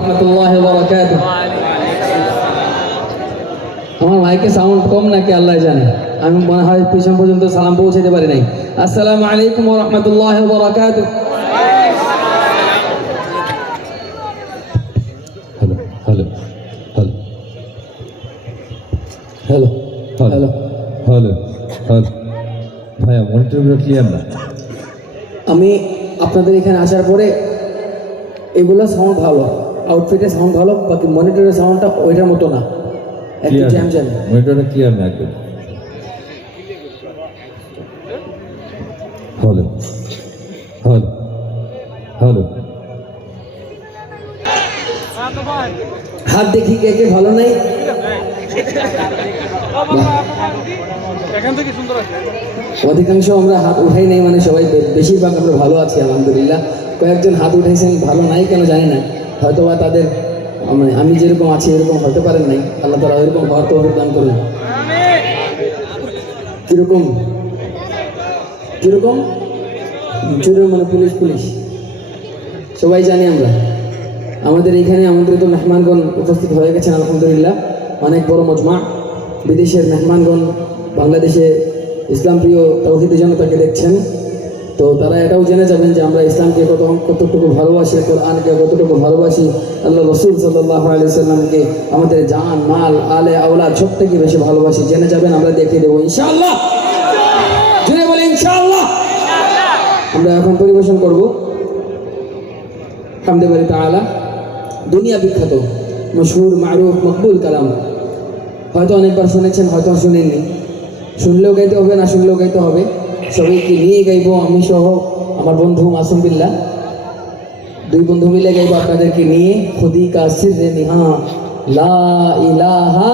রাহমাতুল্লাহি ওয়া বারাকাতুহু। আমার মাইকে সাউন্ড কম নাকি আল্লাহ জানে, আমি মনে হয় পিছন পর্যন্ত সালাম পৌঁছাতে পারি নাই। আসসালামু আলাইকুম ওয়া রাহমাতুল্লাহি ওয়া বারাকাতুহু। Hello hello hello hello hello hello ভাইয়া মনিটরগুলো ক্লিয়ার না। আমি আপনাদের এখানে আসার পরে এগুলো সাউন্ড ভালো, আউটফিটের সাউন্ড ভালো, বাকি মনিটরের সাউন্ডটা ওইটার মতো না, একটু জ্যাম জ্যাম। মনিটরটা ক্লিয়ার না একদম। হ্যালো হ্যালো হ্যালো হাত দেখি কে কে ভালো নাই। অধিকাংশ আমরা হাত উঠাই নাই, মানে সবাই বেশিরভাগ আমরা ভালো আছি আলহামদুলিল্লাহ। কয়েকজন হাত উঠাইছেন ভালো নাই কেন জানি না, হয়তো বা তাদের আমি যেরকম আছি এরকম হতে পারেন নাই, আল্লাহ তাআলা এরকম হওয়ার তৌফিক দান করুন। কিরকম কিরকম চুরের মানে পুলিশ পুলিশ সবাই জানি আমরা। আমাদের এখানে আমন্ত্রিত মেহমানগণ উপস্থিত হয়ে গেছেন আলহামদুলিল্লাহ। অনেক বড় মজমা, বিদেশের মেহমানগণ বাংলাদেশে ইসলাম প্রিয় তাওহীদি জনতাকে দেখছেন, তো তারা এটাও জেনে যাবেন যে আমরা ইসলামকে কতটুকু ভালোবাসি, কোরআনকে কতটুকু ভালোবাসি, আল্লাহ রাসূল সাল্লাল্লাহু আলাইহি সাল্লামকে আমাদের জান মাল আলে আওলাদ সব থেকে বেশি ভালোবাসি। জেনে যাবেন, আমরা দেখিয়ে দেবো ইনশাআল্লাহ। জুড়ে বলি ইনশাআল্লাহ। আমরা এখন পরিবেশন করব হামদে বারি তাআলা, দুনিয়া বিখ্যাত মশহুর মারুফ মকবুল কালাম। হয়তো অনেকবার শুনেছেন, হয়তো শুনেননি। শুনলেও গাইতে হবে, না শুনলেও গাইতে হবে। সবাইকে নিয়ে গাইব, আমি সহ আমার বন্ধু মাসুম বিল্লাহ, দুই বন্ধু মিলে গাইব আপনাদেরকে নিয়ে। খুদি কা সিররে নিহা লা ইলাহা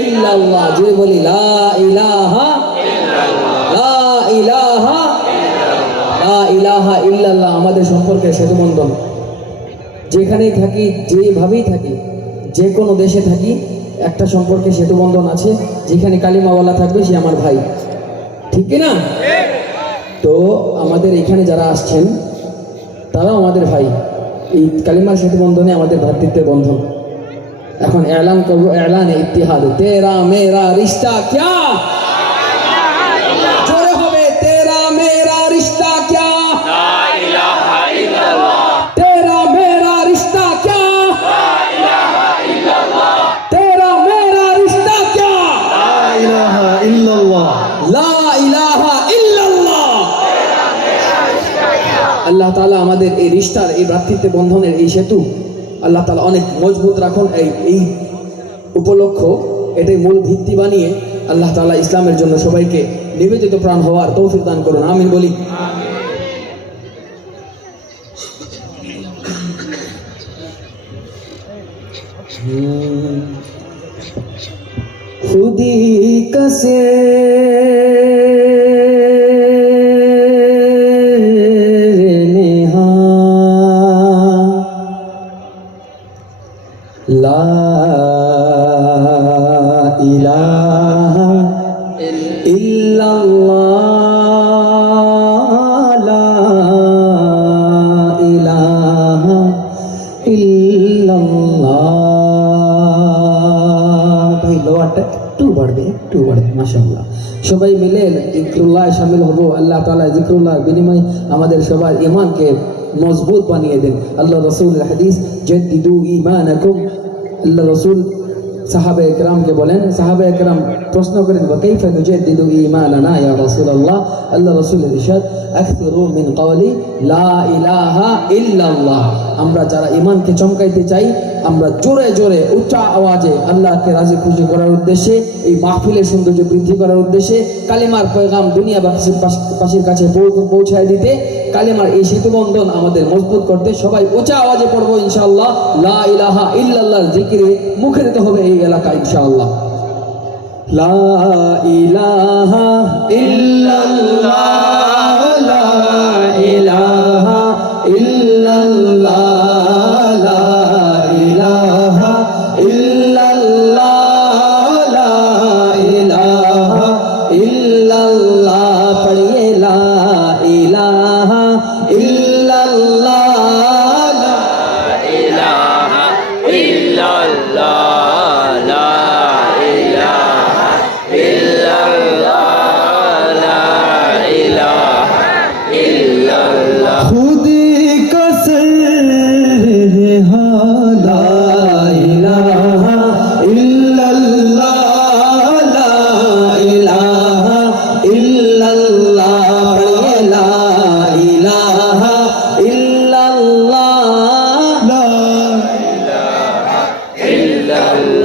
ইল্লাল্লাহ। যে বলি লা ইলাহা লা ইলাহা লা ইলাহা ইল্লাল্লাহ আমাদের সম্পর্কের সেতুবন্ধন। যেখানেই থাকি, যেভাবেই থাকি, যে কোনো দেশে থাকি, একটা সম্পর্কে সেতুবন্ধন আছে। যেখানে কালিমাওয়ালা থাকবে সে আমার ভাই, ঠিক কিনা? তো আমাদের এখানে যারা আসছেন তারাও আমাদের ভাই। এই কালিমার সেতুবন্ধনে আমাদের ভ্রাতৃত্বের বন্ধন। এখন এলান করবো, এলানে ইত্তিহাদ, তেরা মেরা রিশতা ক্যা, জোরে হবে, তেরা মেরা রিশতা ক্যা, আল্লাহ তাআলা আমাদের এই রিশতার, এই ভ্রাতৃত্ব বন্ধনের এই সেতু আল্লাহ তাআলা অনেক মজবুত রাখুন। এই উপলক্ষ, এটাই মূল ভিত্তি বানিয়ে আল্লাহ তাআলা ইসলামের জন্য সবাইকে নিবেদিত প্রাণ হওয়ার তৌফিক দান করুন, আমিন বলি। খুদি কাছে লা ইলাহা ইল্লাল্লাহ, লা ইলাহা ইল্লাল্লাহ। ভাই লোয়ারটা একটু বাড়বে, মাশাআল্লাহ। সবাই মিলে জিক্রুল্লাহ শামিল হব। আল্লাহ তাআলা জিক্রুল্লাহর বিনিময়ে আমাদের সবার ঈমানকে মজবুত বানিয়ে দেন। আল্লাহ রাসূলের হাদিস, জাদ্দিদু ঈমানাকুম। আল্লাহ রাসূল সাহাবা একরামকে বলেন, সাহাবা একরাম প্রশ্ন করেন, কাইফা নুজাদ্দিদু ঈমানানা ইয়া রাসূলুল্লাহ। আল্লাহ রাসূলের ইরশাদ, আকসিরু মিন কওলি লা ইলাহা ইল্লাল্লাহ। আমরা যারা ঈমানকে চমকাইতে চাই, আমরা জোরে জোরে উচ্চ আওয়াজে আল্লাহকে রাজি খুশি করার উদ্দেশ্যে, এই মাহফিলের সৌন্দর্য বৃদ্ধি করার উদ্দেশ্যে, কালিমার পয়গাম দুনিয়াবাসীর কাছে পৌঁছায় দিতে, কালিমার এই সেতুবন্ধন আমাদের মজবুত করতে সবাই উচ্চ আওয়াজে পড়বো ইনশাআল্লাহ। লা ইলাহা ইল্লাল্লাহর জিকিরে মুখরিত হবে এই এলাকা ইনশাআল্লাহ। লা ইলাহা ইল্লাল্লাহ, লা ইলাহা ইল্লাল্লাহ, লা ইলাহা ইল্লাল্লাহ, লা ইলাহা ইল্লাল্লাহ। পড়িয়ে লা ইলাহা ইল্লাল্লাহ, লা ইলাহা লা ইলাহা ইল্লাল্লাহ লা ইলাহা ইল্লাল্লাহ লা ইলাহা ইল্লাল্লাহ লা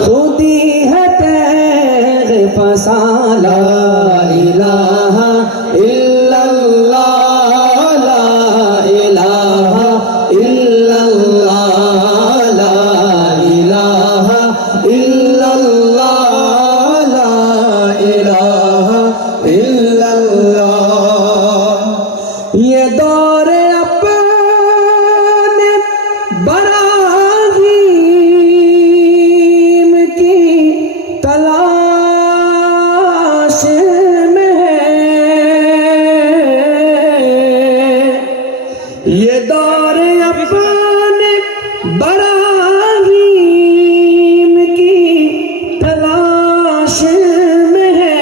खुदी है तेग फसा ला इलाहा इल्लल्लाह ला इलाहा इल्लल्लाह ला इलाहा इल्लल्लाह ला इलाहा इल्लल्लाह ये दौरे अपने बराहीम की तलाश में है ये दौरे अपने बराहीम की तलाश में है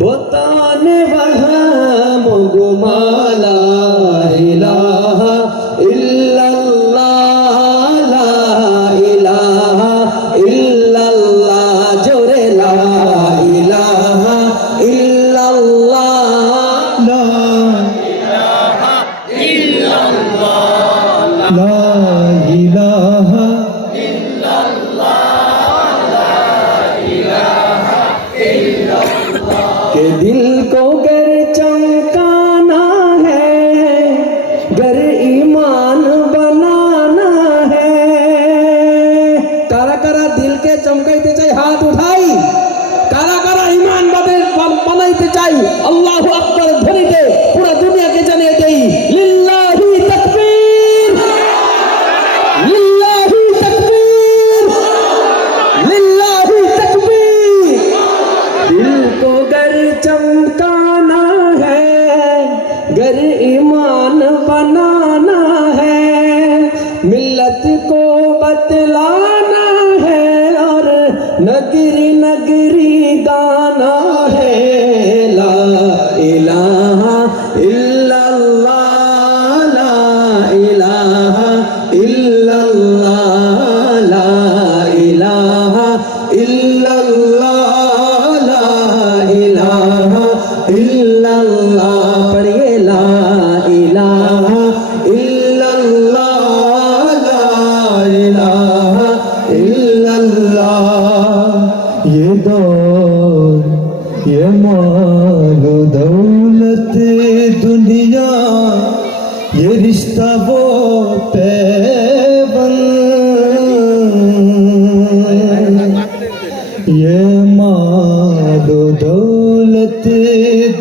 बोताने वहम गुमाला इलाहा इल्लल्लाह ला इलाहा इल्लल्लाह जोरे ला इलाहा इल्लल्लाह ला ला इलाहा के दिल को गर चमकाना है गर ईमान बनाना है कारा कारा दिल के चमकाइते चाই हाथ उठाई कारा कारा ईमान बनाइते চাই আল্লাহু আকবার ধ্বনিতে পুরো দুনিয়াকে জানিয়ে দেই লিল্লাহি তাকবীর লিল্লাহি তাকবীর লিল্লাহি তাকবীর दिल को गर चमकाना है गर ईमान बनाना है मिल्लत को बतलाना है और नगरी नगरी गाना है ला इलाहा इल्लल्लाह ला इलाहा इल्लल्लाह ला इलाहा इल्लल्लाह ला इलाहा इल्लल्लाह पढ़िए ला इलाहा इल्लल्लाह ला इलाहा इल्लल्लाह ये दौर ये मालो दौलत दुनिया ये रिश्ता वो पैबंद ये मालो दौलत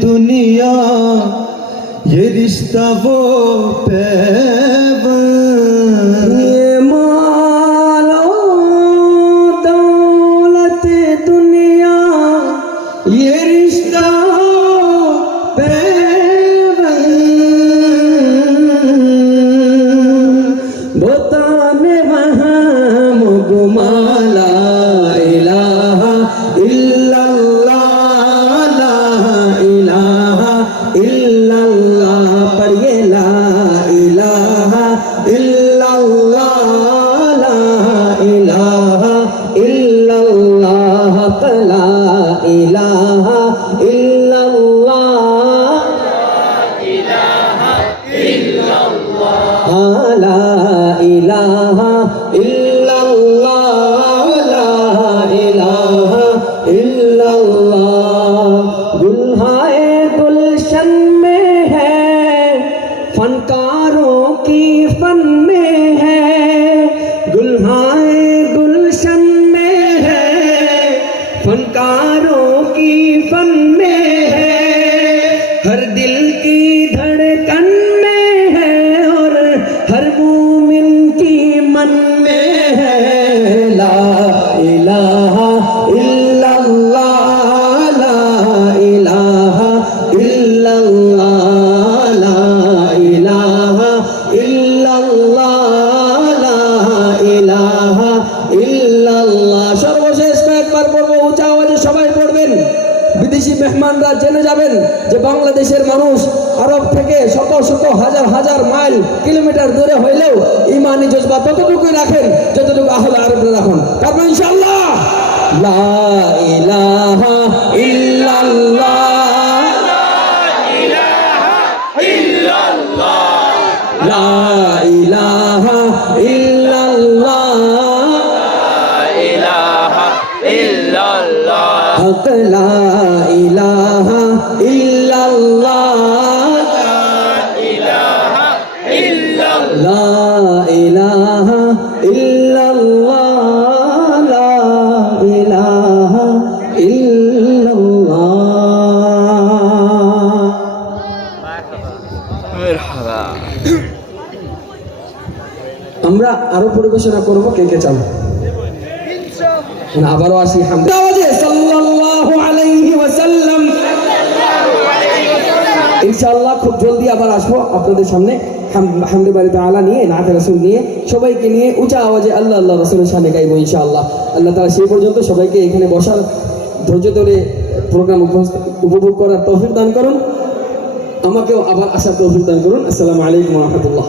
दुनिया ये रिश्ता वो पैबंद ये मालो दौलत दुनिया ये रिश्ता पैबंद बोताने वहम गुमाला इलाहा इल्लल्लाह ला इलाहा इल्लल्लाह पढ़िए ला इलाहा इल्लल्लाह ला इलाहा इल्लल्लाह ला इलाहा इल्लल्लाह हाँ ला इलाहा इल्लल्लाह ला इलाहा इल्लल्लाह गुलहाए गुलशन में है फनकारों की फन में है गुलहाए गुलशन में है फनकारों की फन में है हर दिल की धड़कन में है और हर मूमिन की मन में है ला इलाहा इल्लल्लाह ला इलाहा इल्लल्लाह ला इलाहा इल्लल्लाह ला इलाहा মেহমানরা জেনে যাবেন যে বাংলাদেশের মানুষ আরব থেকে শত শত হাজার হাজার মাইল কিলোমিটার দূরে হইলেও ইমানি জজবা ততটুকুই রাখেন যতটুকু আহলে আরবরা রাখেন। তারপর ইনশাআল্লাহ লা ইলাহা ইল্লাল্লাহ লা ইলাহা ইল্লাল্লাহ হক লা ইলাহা ইল্লাল্লাহ লা ইলাহা ইল্লাল্লাহ লা ইলাহা ইল্লাল্লাহ। আমরা আরো পরিবেশনা করবো, কে কে চান? আবারও আসি সাল্লাল্লাহু আলাইহি ওয়াসাল্লাম। ইনশাআল্লাহ খুব জলদি আবার আসবো আপনাদের সামনে হামদে বাড়ি তাআলা নিয়ে, নাতে রাসূল নিয়ে, সবাইকে নিয়ে উঁচা আওয়াজে আল্লাহ আল্লাহ রাসূলের সামনে গাইবো ইনশাআল্লাহ। আল্লাহ তাআলা সেই পর্যন্ত সবাইকে এখানে বসার ধৈর্য ধরে প্রোগ্রাম উপভোগ করার তৌফিক দান করুন, আমাকেও আবার আসার তৌফিক দান করুন। আসসালামু আলাইকুম ওয়া রাহমাতুল্লাহ।